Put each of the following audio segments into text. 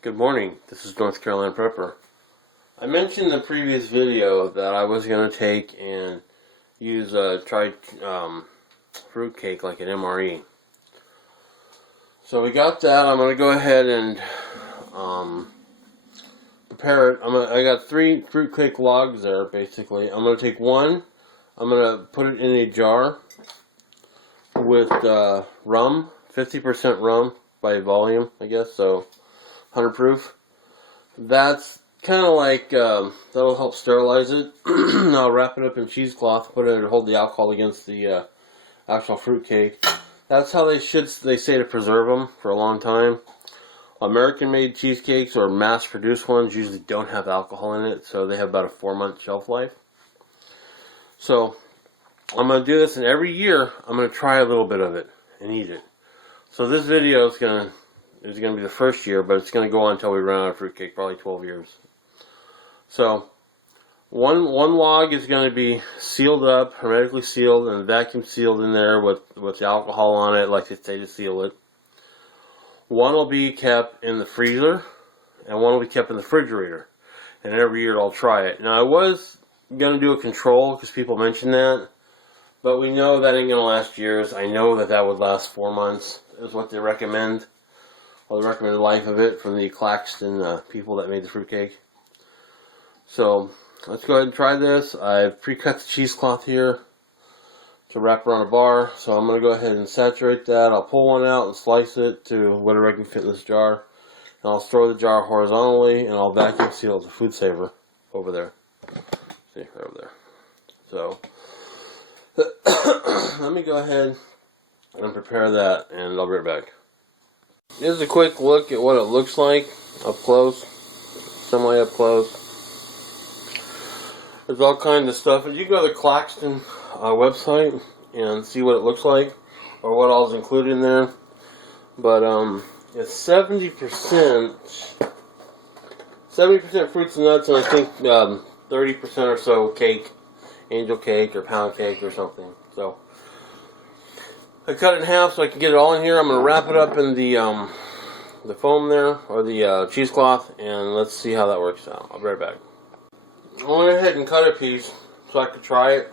Good morning, this is North Carolina Prepper. I mentioned in the previous video that I was going to take and use a dried fruit cake like an M.R.E. So we got that. I'm going to go ahead and prepare it. I got 3 fruit cake logs there basically. I'm going to take one, I'm going to put it in a jar with rum, 50% rum by volume, I guess, so 100 proof. That's kind of like, that'll help sterilize it. I'll wrap it up in cheesecloth, put it to hold the alcohol against the actual fruit cake. That's how they say to preserve them for a long time. American-made cheesecakes or mass-produced ones usually don't have alcohol in it, so they have about a 4-month shelf life. So I'm going to do this, and every year I'm going to try a little bit of it and eat it. So this video is going to be the first year, but it's going to go on until we run out of fruitcake, probably 12 years. So one log is going to be sealed up, hermetically sealed, and vacuum sealed in there with the alcohol on it, like they say to seal it. One will be kept in the freezer, and one will be kept in the refrigerator. And every year I'll try it. Now I was going to do a control because people mentioned that, but we know that ain't going to last years. I know that would last 4 months is what they recommend. Well, the recommended life of it from the Claxton people that made the fruitcake. So let's go ahead and try this. I've pre-cut the cheesecloth here to wrap around a bar. So I'm going to go ahead and saturate that. I'll pull one out and slice it to whatever I can fit in this jar. And I'll store the jar horizontally, and I'll vacuum seal it as a food saver over there. See, right over there. So let me go ahead and prepare that, and I'll be right back. Here's a quick look at what it looks like up close, semi up close. There's all kinds of stuff, and you go to the Claxton website and see what it looks like, or what all is included in there. But it's 70% fruits and nuts, and I think 30% or so cake, angel cake or pound cake or something. So I cut it in half so I can get it all in here. I'm going to wrap it up in the foam there, or the cheesecloth, and let's see how that works out. I'll be right back. I went ahead and cut a piece so I could try it,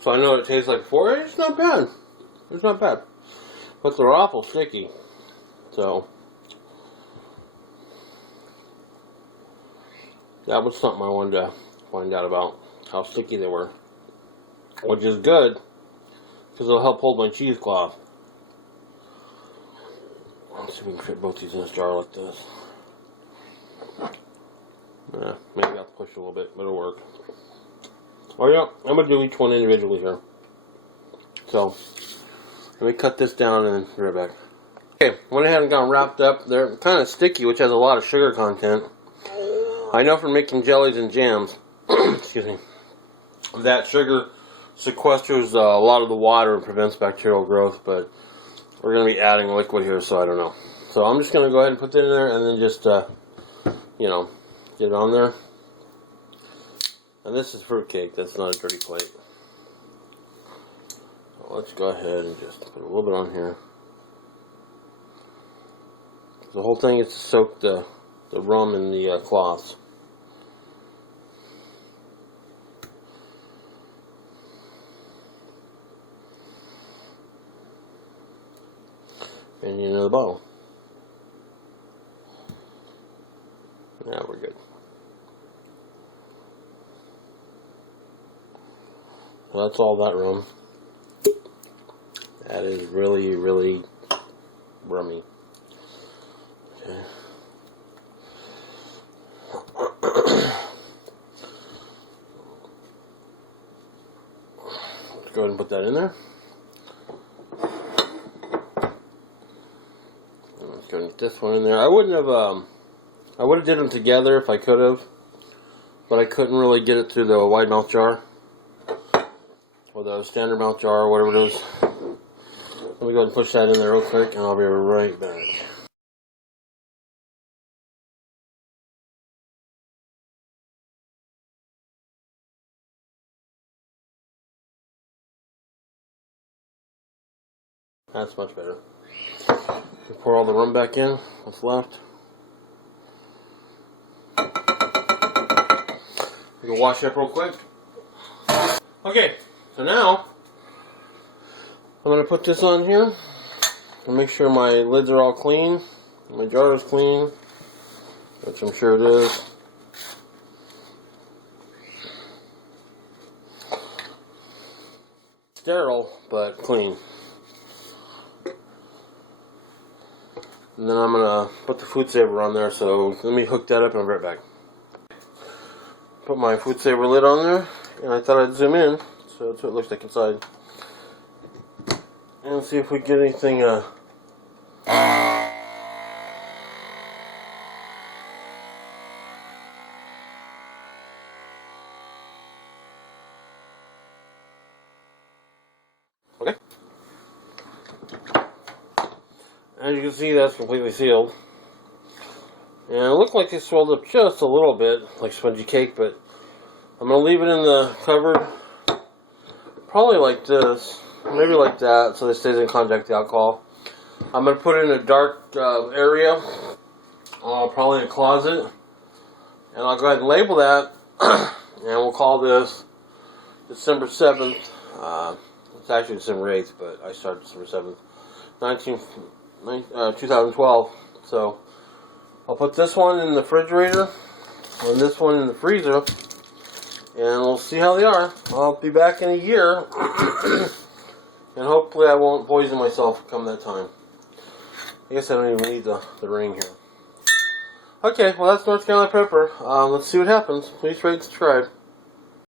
so I know what it tastes like before. It's not bad. It's not bad. But they're awful sticky. So that was something I wanted to find out about, how sticky they were. Which is good, because it'll help hold my cheesecloth. Let's see if we can fit both these in this jar like this. Maybe I'll push a little bit, but it'll work. Oh yeah, I'm going to do each one individually here. So, let me cut this down and then be right back. Okay, went ahead and got them wrapped up. They're kind of sticky, which has a lot of sugar content. I know from making jellies and jams, excuse me, that sugar sequesters a lot of the water and prevents bacterial growth, but we're going to be adding liquid here, so I don't know. So I'm just going to go ahead and put that in there and then just, get it on there. And this is fruitcake, that's not a dirty plate. So let's go ahead and just put a little bit on here. The whole thing is to soak the rum in the cloths. And into the bottle. Now we're good. So that's all that rum. That is really, really rummy. Okay. Let's go ahead and put that in there. Let's go and get this one in there. I would have did them together if I could have, but I couldn't really get it through the wide mouth jar, or the standard mouth jar, or whatever it is. Let me go ahead and push that in there real quick, and I'll be right back. That's much better. Pour all the rum back in, what's left. We'll wash it up real quick. Okay, so now I'm going to put this on here and make sure my lids are all clean. My jar is clean, which I'm sure it is. Sterile, but clean. And then I'm going to put the food saver on there, so let me hook that up and I'll be right back. Put my food saver lid on there, and I thought I'd zoom in, so that's what it looks like inside. And see if we get anything, okay. As you can see, that's completely sealed. And it looked like it swelled up just a little bit, like spongy cake, but I'm going to leave it in the cupboard, probably like this, maybe like that, so it stays in contact with the alcohol. I'm going to put it in a dark area, probably a closet, and I'll go ahead and label that, and we'll call this December 7th, it's actually December 8th, but I started December 7th, 2012, so I'll put this one in the refrigerator and this one in the freezer, and we'll see how they are. I'll be back in a year, and hopefully I won't poison myself come that time. I guess I don't even need the ring here. Okay, well that's North Carolina pepper. Let's see what happens. Please rate and subscribe.